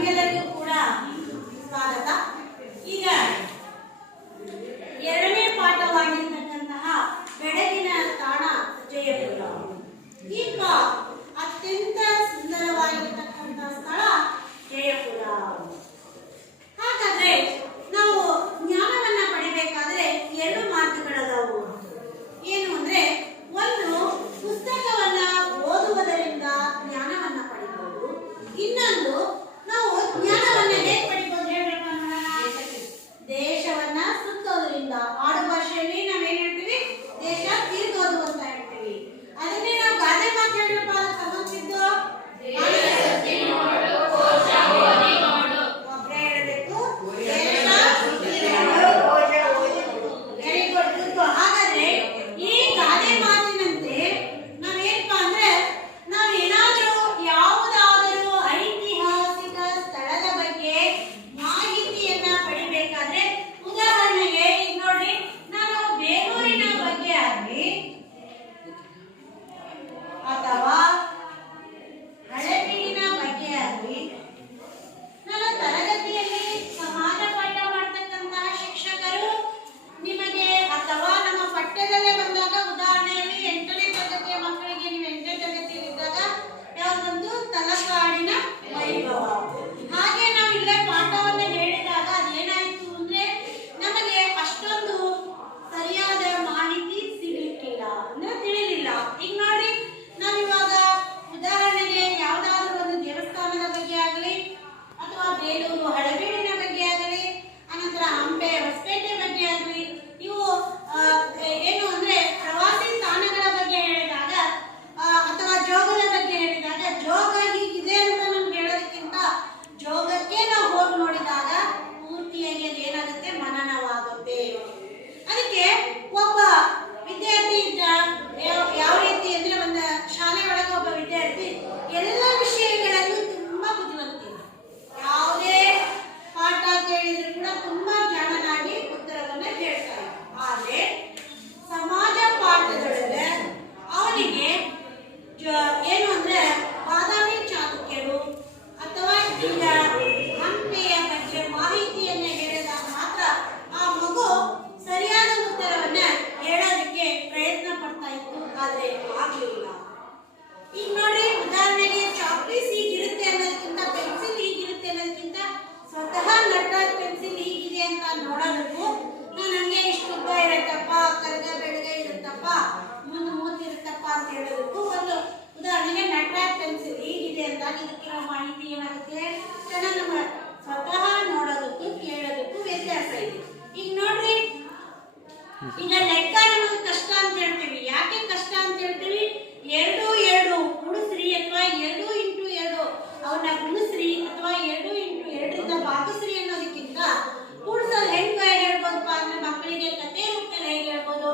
ತಮಗೆಲ್ಲರಿಗೂ ಕೂಡ ಸ್ವಾಗತ. ಈಗ ಎರಡನೇ ಪಾಠವಾಗಿರ್ತಕ್ಕಂತಹ ಬೆಳಗಿನ ತಾಣ ಜಯಪುರ. ಈಗ ಅತ್ಯಂತ ಸುಂದರವಾಗಿರ್ತಕ್ಕಂತಹ ಸ್ಥಳ ಜಯಪುರ. ಹಾಗಾದ್ರೆ ನಾವು ಜ್ಞಾನವನ್ನ ಪಡಿಬೇಕಾದ್ರೆ ಎರಡು ಮಾರ್ಗಗಳದಾವು. ಏನು ಅಂದ್ರೆ, ಒಂದು ಪುಸ್ತಕವನ್ನ ಓದುವುದರಿಂದ ಜ್ಞಾನವನ್ನ ಪಡಿಬಹುದು. ಇನ್ನೊಂದು, ನಾವು ಜ್ಞಾನವನ್ನ ಹೇಗೆ ಪಡಿಬಹುದು ಹೇಳ್ಬೇಕು ಅನ್ನೋಣ, ದೇಶವನ್ನ ಸುತ್ತೋದ್ರಿಂದ. ಆಡು ಭಾಷೆಯಲ್ಲಿ ನಾವೇನ್ ಹೇಳ್ತೀವಿ, ದೇಶ ತಿರುಗೋದು ಅಂತ ಹೇಳ್ತೀವಿ. ಅದನ್ನೇ ನಾವು ಗಾದೆ ಮಾತು ಹೇಳಪ್ಪ ಸಂಬಂಧಿಸಿದ್ದು ಒಬ್ಬರೇ ಹೇಳಬೇಕು, ಹಾಗಾದ್ರೆ ಈ ಗಾದೆ ಮಾತಿನಂತೆ ನಾವೇನಪ್ಪ ಅಂದ್ರೆ, ನಾವೇನಾದ್ರೂ ಯಾವುದಾದರೂ ಐತಿಹಾಸಿಕ ಸ್ಥಳದ ಬಗ್ಗೆ ಮಾಹಿತಿಯನ್ನ ಪಡಿಬೇಕಾದ್ರೆ, ಉದಾಹರಣೆಗೆ ಈಗ ನೋಡಿ, ನಾನು ಬೇಲೂರಿನ ಬಗ್ಗೆ ಆಗಲಿ ಅಥವಾ ಹಳೆಬೀಡಿನ ಬಗ್ಗೆ ಆಗಲಿ ನನ್ನ ತರಗತಿಯಲ್ಲಿ ಸಮಾಜ ಪಾಠ ಮಾಡ್ತಕ್ಕಂತಹ ಶಿಕ್ಷಕರು ನಿಮಗೆ, ಅಥವಾ ನಮ್ಮ ಪಠ್ಯದಲ್ಲೇ ಬಂದಾಗ, ಉದಾಹರಣೆಯಲ್ಲಿ 8ನೇ ತರಗತಿಯ ಮಕ್ಕಳಿಗೆ ನೀವು 8ನೇ ತರಗತಿಯಲ್ಲಿದ್ದಾಗ ಯಾವುದೊಂದು ತಲಕಾಡಿನ ವೈಭವ, ಹಾಗೆ ನಾವು ಇಲ್ಲೇ ಪಾಠವನ್ನು ಹೇಳಿದಾಗ ಅದೇನಾಯ್ತು ಅಂದ್ರೆ ನಮಗೆ ಅಷ್ಟೊಂದು ಸರಿಯಾದ ಮಾಹಿತಿ ಸಿಗಲಿಕ್ಕಿಲ್ಲ, ಅಂದ್ರೆ ತಿಳಿಲಿಲ್ಲ. ಈಗ ನೋಡಿ, ನಾವಿವಾಗ ಉದಾಹರಣೆಗೆ ಯಾವುದಾದ್ರೂ ಒಂದು ದೇವಸ್ಥಾನದ ಬಗ್ಗೆ ಆಗಲಿ ಅಥವಾ ಬೇಲೂರು ಹಳೆಬೀಡಿನ ಬಗ್ಗೆ ಆಗಲಿ, ಅನಂತರ ಹಂಪೆ ಹೊಸಪೇಟೆ ಬಗ್ಗೆ ಆಗಲಿ, ಇವು ಏನು ಅಂದ್ರೆ ಪ್ರವಾಸಿ ತಾಣಗಳ ಬಗ್ಗೆ ಹೇಳಿದಾಗ ಅಥವಾ ಜೋಗದ ಬಗ್ಗೆ ಹೇಳಿದಾಗ, ಜೋಗ ಹೀಗಿದೆ ಅಂತ ನಮ್ಗೆ ಹೇಳೋದಕ್ಕಿಂತ ಜೋಗಕ್ಕೆ ನಾವು ಹೋಗಿ ನೋಡಿದಾಗ ಪೂರ್ತಿಯಾಗಿ ಅದೇನಾಗುತ್ತೆ, ಮನನವಾಗುತ್ತೆ. ಅದಕ್ಕೆ ಒಬ್ಬ ವಿದ್ಯಾರ್ಥಿ ಇದ್ದ, ಯಾವ ರೀತಿ ಅಂದ್ರೆ, ಒಂದು ಶಾಲೆ ಒಳಗೆ ಒಬ್ಬ ವಿದ್ಯಾರ್ಥಿ ಎಲ್ಲ ವಿಷಯಗಳಲ್ಲೂ ತುಂಬಾ ಬುದ್ಧಿವಂತ, ಯಾವುದೇ ಪಾಠ ಕೇಳಿದ್ರು ಕೂಡ ತುಂಬಾ ಜಾಣನಾಗಿ ಉತ್ತರವನ್ನ ಹೇಳ್ತಾರೆ. ಆದ್ರೆ ಸಮಾಜ ಪಾಠದೊಳಗೆ ಅವನಿಗೆ ಏನು ಅಂದ್ರೆ, ಬಾದಾಮಿ ಚಾಲುಕ್ಯರು ಅಥವಾ ಈಗ ಹಂಪೆಯ ಬಗ್ಗೆ ಮಾಹಿತಿಯನ್ನ ಹೇಳಿದಾಗ ಮಾತ್ರ ಆ ಮಗು ಸರಿಯಾದ ಉತ್ತರವನ್ನ ಹೇಳೋದಕ್ಕೆ ಪ್ರಯತ್ನ ಪಡ್ತಾ ಇತ್ತು, ಆದ್ರೆ ಆಗ್ಲಿಲ್ಲ. ಈಗ ನೋಡಿ, ಉದಾಹರಣೆಗೆ ಚಾಕ್ಪೀಸ್ ಹೀಗಿರುತ್ತೆ ಅನ್ನೋದಕ್ಕಿಂತ, ಪೆನ್ಸಿಲ್ ಹೀಗಿರುತ್ತೆ ಅನ್ನೋದಕ್ಕಿಂತ, ಸ್ವತಃ ನಟರಾಜ್ ಪೆನ್ಸಿಲ್ ಹೀಗಿದೆ ಅಂತ ನೋಡೋದಕ್ಕೂ, ನಾನು ಹಂಗೆ ಇಷ್ಟು ಉದ್ದ ಇರುತ್ತಪ್ಪ, ಕರ್ಗ ಬೆಳಗ ಇರುತ್ತಪ್ಪ, ಮುಂದೆ ಮೂತಿರುತ್ತಪ್ಪ ಅಂತ ಹೇಳೋದಕ್ಕೂ, ಒಂದು ಉದಾಹರಣೆಗೆ ನಟರಾಜ್ ಪೆನ್ಸಿಲ್ ಹೀಗಿದೆ ಅಂತ ಇದಕ್ಕಿರೋ ಮಾಹಿತಿ ಏನಾಗುತ್ತೆ, ನಮ್ಮ ಸ್ವತಃ ನೋಡೋದಕ್ಕೂ ಕೇಳೋದಕ್ಕೂ ವ್ಯತ್ಯಾಸ ಇದೆ. ಈಗ ನೋಡ್ರಿ, ಈಗ ಲೆಕ್ಕ ನಮಗೆ ಕಷ್ಟ ಅಂತ ಹೇಳ್ತೀವಿ. ಯಾಕೆ ಕಷ್ಟ ಅಂತ ಹೇಳ್ತೀವಿ? 2 2 ಗುಣಿಸ್ರಿ ಅಥವಾ 2 × 2 ಅವನ್ನ ಗುಣಿಸ್ರಿ ಅಥವಾ 2 × 2 ಭಾಗಿಸ್ರಿ ಅನ್ನೋದಕ್ಕಿಂತ ಕೂಡ್ಸೋದು ಹೆಂಗ ಹೇಳ್ಬೋದಪ್ಪ ಅಂದ್ರೆ, ಮಕ್ಕಳಿಗೆ ಕತೆ ರೂಪದಲ್ಲಿ ಹೇಗೆ ಹೇಳ್ಬೋದು,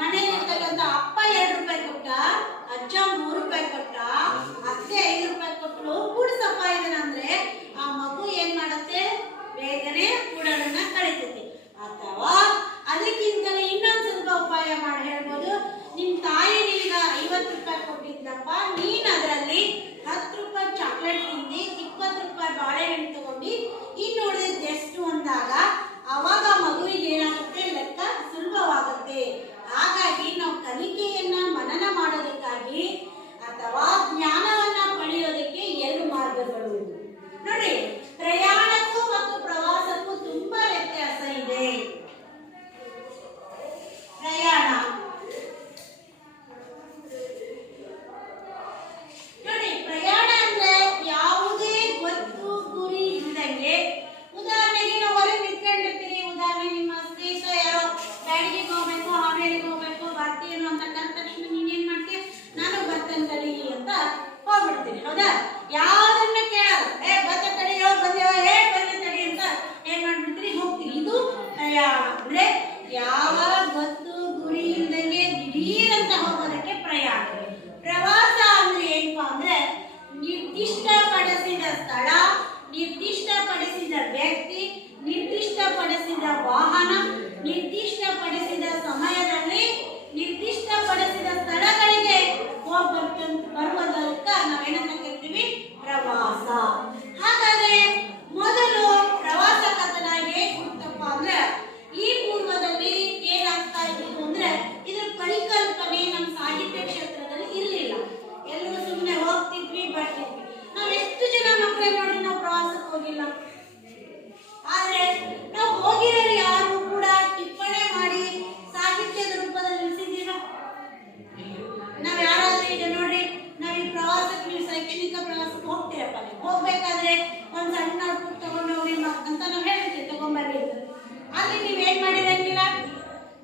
ಮನೆಯಲ್ಲಿರ್ತಕ್ಕಂಥ ಅಪ್ಪ 2 ರೂಪಾಯಿ ಕೊಟ್ಟ, ಅಜ್ಜ 3 ರೂಪಾಯಿ ಕೊಟ್ಟ, ಅತ್ತೆ 5 ರೂಪಾಯಿ ಕೊಟ್ಟರು, ಕೂಡ್ಸಪ್ಪ ಇದನ್ನ ಅಂದ್ರೆ ಆ ಮಗು ಏನ್ ಮಾಡತ್ತೆ, ಬೇಗನೆ ಕೂಡಲನ್ನ ಕಳಿತೈತಿ. ಅಥವಾ ಅದಕ್ಕಿಂತಲೇ ಇನ್ನೊಂದು ಸ್ವಲ್ಪ ಉಪಾಯ ಮಾಡಿ ಹೇಳ್ಬೋದು, ನಿಮ್ ತಾಯಿ ನಿಮ್ಗ 50 ರೂಪಾಯಿ ಕೊಟ್ಟಿದ್ದಪ್ಪ, ನೀನ್ ಅದರಲ್ಲಿ 10 ರೂಪಾಯಿ ಚಾಕ್ಲೇಟ್ ತಿಂದಿ, 20 ರೂಪಾಯಿ ಬಾಳೆಹಣ್ಣು ತಗೊಂಡು, ಇನ್ನುಳಿದ ಹೋಗಿಲ್ಲ. ಆದ್ರೆ ನಾವು ಹೋಗಿರೋರು ಯಾರು ಕೂಡ ಟಿಪ್ಪಣಿ ಮಾಡಿ ಸಾಹಿತ್ಯದ ರೂಪದಲ್ಲಿ ಇಳಿಸಿದ್ದೀನೋ? ನಾವ್ ಯಾರಾದ್ರೂ ಈಗ ನೋಡ್ರಿ, ನಾವ್ ಈ ಪ್ರವಾಸಕ್ಕೆ, ನೀವು ಶೈಕ್ಷಣಿಕ ಪ್ರವಾಸಕ್ಕೆ ಹೋಗ್ತೀರಪ್ಪ, ನೀವು ಹೋಗ್ಬೇಕಾದ್ರೆ ಒಂದ್ ಸಣ್ಣ ಬುಕ್ ತಗೊಂಡೋಗ್ರಿ ಅಂತ ನಾವ್ ಹೇಳ್ತೀವಿ, ತಗೊಂಡ್ಬರ್ರಿ ಅಂತ. ಅಲ್ಲಿ ನೀವೇನ್ ಮಾಡಿರಂಗಿಲ್ಲ,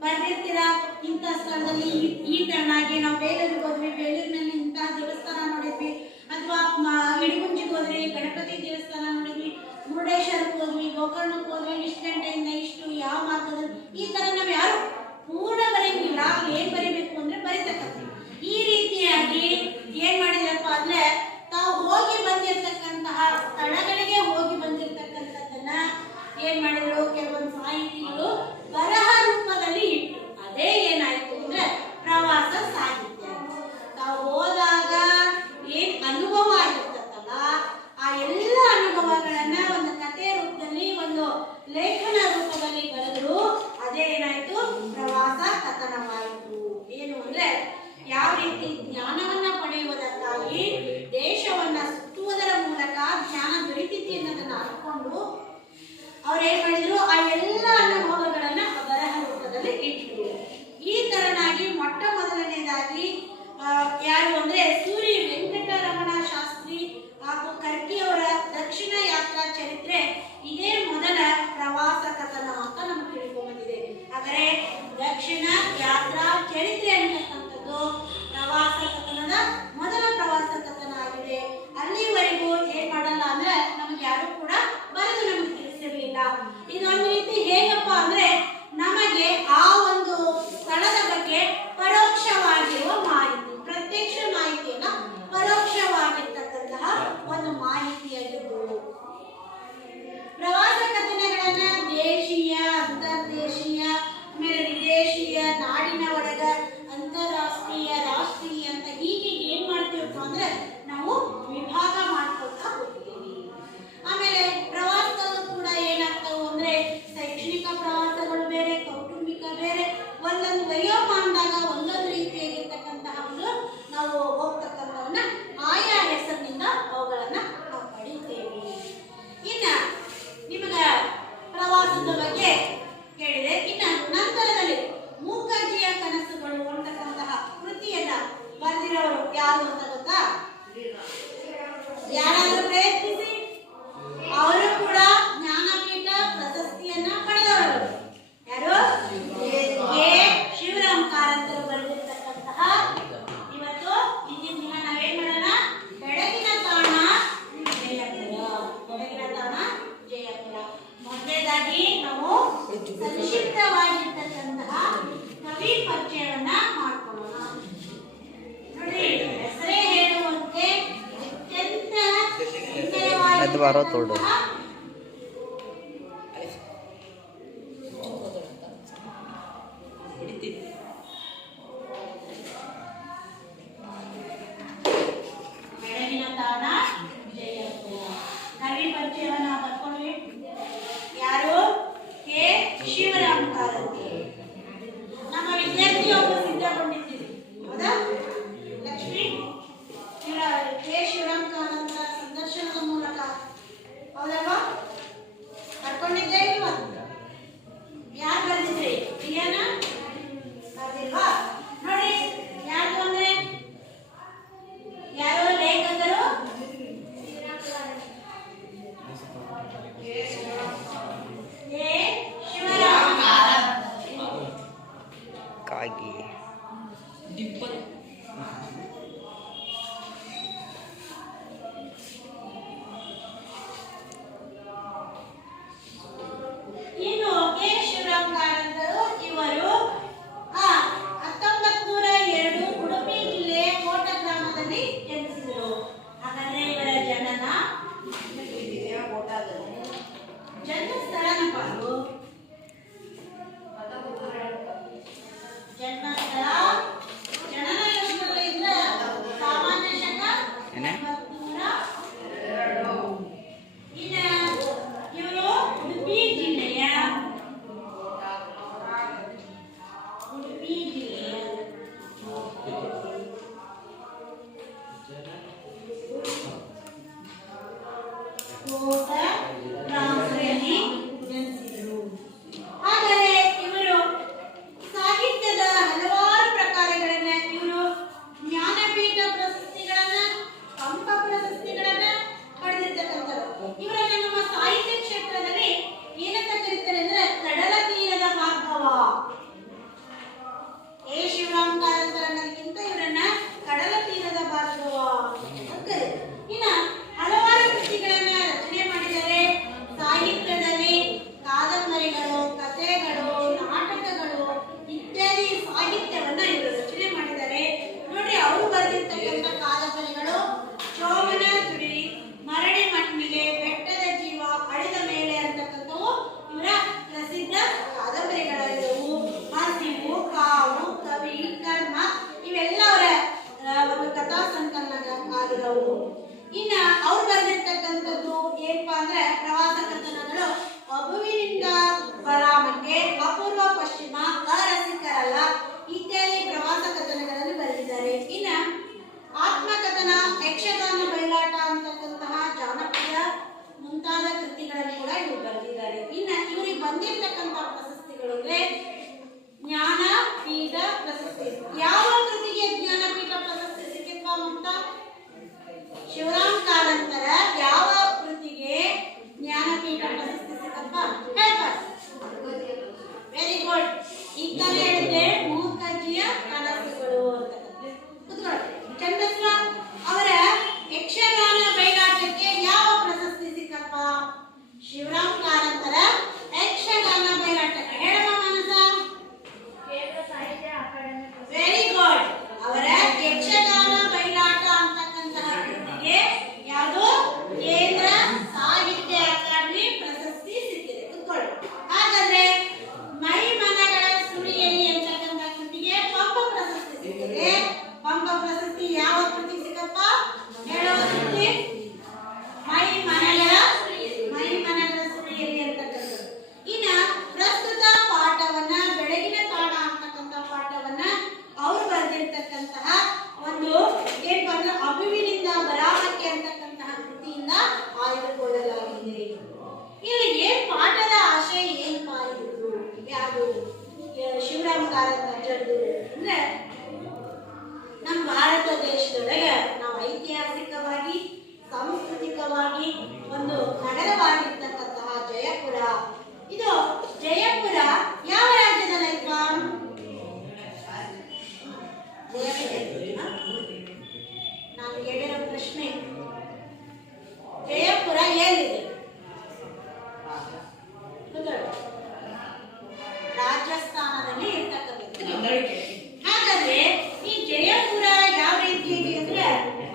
ಬರ್ದಿರ್ತೀರಾ ಇಂಥ ಸ್ಥಳದಲ್ಲಿ ಈ ತರನಾಗಿ ನಾವು ಬೇಲೂರಿಗೆ ಹೋದ್ವಿ, ಬೇಲೂರಿನಲ್ಲಿ ಇಂಥ ದೇವಸ್ಥಾನ ನೋಡಿದ್ವಿ, ಅಥವಾ ಇಡಗುಂಜಿಗೆ ಹೋದ್ವಿ, ಗಣಪತಿ ದೇವಸ್ಥಾನ ನೋಡಿದ್ವಿ, ಮುರುಡೇಶ್ವರಕ್ಕೆ ಹೋದ್ವಿ, ಗೋಕರ್ಣಕ್ಕೆ ಹೋದ್ವಿ, ಇಷ್ಟು ಗಂಟೆಯಿಂದ ಇಷ್ಟು ಯಾವ ಮಾರ್ಗದಲ್ಲಿ, ಈ ತರ ನಾವ್ ಯಾರು ಪೂರ್ಣ ಬರೆಯಂಗಿಲ್ಲ. ಏನ್ ಬರಿಬೇಕು ಅಂದ್ರೆ ಬರಿತಕ್ಕಂಥದ್ದು. ಈ ರೀತಿಯಾಗಿ ಏನ್ ಮಾಡಿದ್ರಪ್ಪ ಅಂದ್ರೆ, ತಾವು ಹೋಗಿ ಬಂದಿರತಕ್ಕಂತಹ ಸ್ಥಳಗಳಿಗೆ ಹೋಗಿ ಬಂದಿರತಕ್ಕಂಥದ್ದನ್ನ ಏನ್ ಮಾಡಿದ್ರು, ಕೆಲವೊಂದು ಸಾಹಿತಿಗಳು ಬರಹ ರೂಪದಲ್ಲಿ ಇಟ್ಟು, ಅದೇ ಏನಾಯ್ತು ಅಂದ್ರೆ ಪ್ರವಾಸ ಸಾಹಿತ್ಯ. ತಾವು ಹೋದಾಗ ಏನ್ ಅನುಭವ ಆಗಿರ್ತದಲ್ಲ, ಆ ಎಲ್ಲ ಅನುಭವಗಳನ್ನ ಒಂದು ಕಥೆ ರೂಪದಲ್ಲಿ, ಒಂದು ಲೇಖನ ರೂಪದಲ್ಲಿ ಬರೆದ್ರು. ಅದೇ ಏನಾಯ್ತು, ಪ್ರವಾಸ ಕಥನವಾಯಿತು. ಏನು ಅಂದ್ರೆ, ಯಾವ ರೀತಿ ಜ್ಞಾನವನ್ನ ಪಡೆಯುವುದಕ್ಕಾಗಿ ದೇಶವನ್ನ ಸುತ್ತುವುದರ ಮೂಲಕ ಜ್ಞಾನ ದೊರೀತಿತ್ತು ಅನ್ನೋದನ್ನ ಅನ್ಕೊಂಡು ಅವ್ರೇನ್ ಮಾಡಿದ್ರು, ಆ ಎಲ್ಲ ಅನುಭವಗಳನ್ನ ಬರಹ ರೂಪದಲ್ಲಿ ಇಟ್ಟರು. ಈ ತರನಾಗಿ ಮೊಟ್ಟ ಮೊದಲನೇದಾಗಿ ಯಾರು ಅಂದ್ರೆ ಸೂರಿ ವೆಂಕಟರಮಣ ಶಾಸ್ತ್ರಿ ಹಾಗೂ ಕರ್ಕಿಯವರ ದಕ್ಷಿಣ ಯಾತ್ರಾ ಚರಿತ್ರೆ, ಇದೇ ಮೊದಲ ಪ್ರವಾಸ ಕಥನ ಅಂತ ನಮ್ಗೆ ತಿಳ್ಕೊಂಡ್ಬಂದಿದೆ. ಆದರೆ ದಕ್ಷಿಣ ಯಾತ್ರಾ ಚರಿತ್ರೆ ಅನ್ನತಕ್ಕಂಥದ್ದು ಪ್ರವಾಸ ಕಥನದ ಮೊದಲ ಪ್ರವಾಸ ಕಥನ ಆಗಿದೆ. ಅಲ್ಲಿವರೆಗೂ ಏನ್ ಮಾಡಲ್ಲ ಅಂದ್ರೆ ನಮ್ಗೆ ಯಾರು ಕೂಡ ಬರೆದು ನಮ್ಗೆ ತಿಳಿಸಿರ್ಲಿಲ್ಲ. ಇದೊಂದು ರೀತಿ ಹೇಗಪ್ಪ ಅಂದ್ರೆ, ನಮಗೆ ಆ ಒಂದು ಸ್ಥಳದ ಬಗ್ಗೆ ಪರೋಕ್ಷವಾಗಿರುವ ಮಾಹಿತಿ, ಪ್ರತ್ಯಕ್ಷ ಮಾಹಿತಿಯನ್ನ ಪರೋಕ್ಷವಾಗಿರ್ತಕ್ಕಂತಹ ಒಂದು ಮಾಹಿತಿಯಾಗಿರ್ಬೋದು. ಪ್ರವಾಸ ಕಥನಗಳನ್ನ ದೇಶೀಯ, ಅಂತರ್ದೇಶೀಯ, ಆಮೇಲೆ ವಿದೇಶೀಯ, ನಾಡಿನ ಒಳಗ, ಅಂತಾರಾಷ್ಟ್ರೀಯ, ರಾಷ್ಟ್ರೀಯ ಅಂತ ಹೀಗೆ ಏನ್ ಮಾಡ್ತೀವಪ್ಪ ಅಂದ್ರೆ ನಾವು ವಿಭಾಗ ಮಾಡ್ಕೊಳ್ತಾ ಹೋಗ್ತೀವಿ. ಆಮೇಲೆ ಪ್ರವಾಸದಲ್ಲೂ ಕೂಡ ಏನಾಗ್ತಾವು ಅಂದ್ರೆ, ಶೈಕ್ಷಣಿಕ ಪ್ರವಾಸಗಳು ಬೇರೆ, ಕೌಟುಂಬಿಕ ಬೇರೆ, ಒಂದೊಂದು ವಯೋಮಾನದಾಗ ಒಂದೊಂದು ರೀತಿಯಾಗಿರ್ತಕ್ಕಂತಹ ನಾವು ಹೋಗ್ತಕ್ಕಂಥವನ್ನ ಆಯಾ ಹೆಸರಿನಿಂದ ಅವುಗಳನ್ನ ನಾವು ಪಡಿತೇವೆ. ಇನ್ನ ನಿಮಗ ಪ್ರವಾಸದ ಬಗ್ಗೆ ಕೇಳಿದೆ. ಇನ್ನ ನಂತರದಲ್ಲಿ ಮೂಕಜ್ಜಿಯ ಕನಸುಗಳು ಅಂತಕ್ಕಂತಹ ಕೃತಿಯನ್ನ ಬರೆದಿರೋರು ಯಾರು ಅಂತ ಗೊತ್ತಾ? ಯಾರಾದ್ರೂ ಪ್ರಯತ್ನಿಸಿ. ಅವರು ಕೂಡ ಜ್ಞಾನಪೀಠ ಪ್ರಶಸ್ತಿಯನ್ನ ಪಡೆದವರು. ಯಾರು? ಎ. ಶಿವರಾಮ್ ಕಾರಂತರು ಬರೆದಿರ್ತಕ್ಕಂತಹ, ಇವತ್ತು ಇಂದಿನ ದಿನ ನಾವೇನ್ ಮಾಡೋಣ, ಬೆಳಗಿನ ತಾಣ ಜಯಪುರ. ಬೆಳಗಿನ ತಾಣ ಜಯಪುರ. ಮೊದಲನೇದಾಗಿ ನಾವು ಸಂಕ್ಷಿಪ್ತವಾಗಿರ್ತಕ್ಕಂತಹ ಕವಿ ಪರಿಚಯವನ್ನ ಮಾಡ್ಕೊಳ್ಳೋಣ. ನೋಡಿ, ಹೆಸರೇ ಹೇಳುವಂತೆ ಅತ್ಯಂತ ಬೆಳಗಿನ ತಾಣ ಜಯಪುರ. ಕವಿ ಪರಿಚಯವನ್ನ ಬರ್ಕೊಂಡ್ವಿ. ಯಾರು? ಕೆ. ಶಿವರಾಮ್ ಕಾರಂತರು. ನಮ್ಮ ವಿದ್ಯಾರ್ಥಿಯೊಬ್ಬರು ಸಿದ್ಧಗೊಂಡಿದ್ದೀವಿ, ಹೌದಾ? ಲಕ್ಷ್ಮಿ ಕೆ. ಶಿವರಾಮ್ ಕಾರಂತರ ಸಂದರ್ಶನದ ಮೂಲಕ, ಹೌದಲ್ವಾ? ಬರ್ಕೊಂಡಿದ್ದೇ ಇಲ್ವಾ? ಯಾರು ಬರ್ದಿದ್ರಿ? ಪ್ರಿಯಾನ ಬರ್ದಿಲ್ವಾ? ನೋಡಿ, ಯಾರು ಅಂದ್ರೆ ಯಾರು ಲೇಖಕರು? ಎ. ಶಿವರಾಮ್ ಕಾಗಿ. ಇನ್ನು ಕೆ. ಶಿವರಾಮ್ ಕಾರಂತರು ಇವರು 1902 ಉಡುಪಿ ಜಿಲ್ಲೆಯ ಕೋಟ ಗ್ರಾಮದಲ್ಲಿ ಜನಿಸಿದರು. ಹಾಗಾದ್ರೆ ಇವರ ಜನನ ಜನ್ಮಸ್ಥಳನಪ್ಪ ಅದು. ಜನ್ಮಸ್ಥಳ, ಜನನ ಲಗ್ನದಲ್ಲಿ ಇದ್ರೆ ಸಾಮಾನ್ಯ ಶಕ 1902. ಇನ್ನ ಇವರು ಉಡುಪಿ ಜಿಲ್ಲೆಯ ಕೋಟ ಇಲ್ಲಿ ಏನ್ ಪಾಠದ ಆಶಯ ಏನಪ್ಪಾ ಇದು ಯಾವುದು ಶಿವರಾಮ ಕಾರಂತರದು ಅಂದ್ರೆ ನಮ್ಮ ಭಾರತ ದೇಶದೊಳಗೆ ನಾವು ಐತಿಹಾಸಿಕವಾಗಿ ಸಾಂಸ್ಕೃತಿಕವಾಗಿ ಒಂದು ನಗರವಾಗಿರ್ತಕ್ಕಂತಹ ಜಯಪುರ. ಇದು ಜಯಪುರ ಯಾವ ರಾಜ್ಯದಲ್ಲೈತ್ವಾ? ನಾನು ಕೇಳಿರೋ ಪ್ರಶ್ನೆ, ಜಯಪುರ ಎಲ್ಲಿದೆ? ರಾಜಸ್ಥಾನದಲ್ಲಿ ಇರ್ತಕ್ಕಂಥದ್ದು. ಹಾಗಾದ್ರೆ ಈ ಜಯಪುರ ಯಾವ ರೀತಿ ಇದೆ ಅಂದ್ರೆ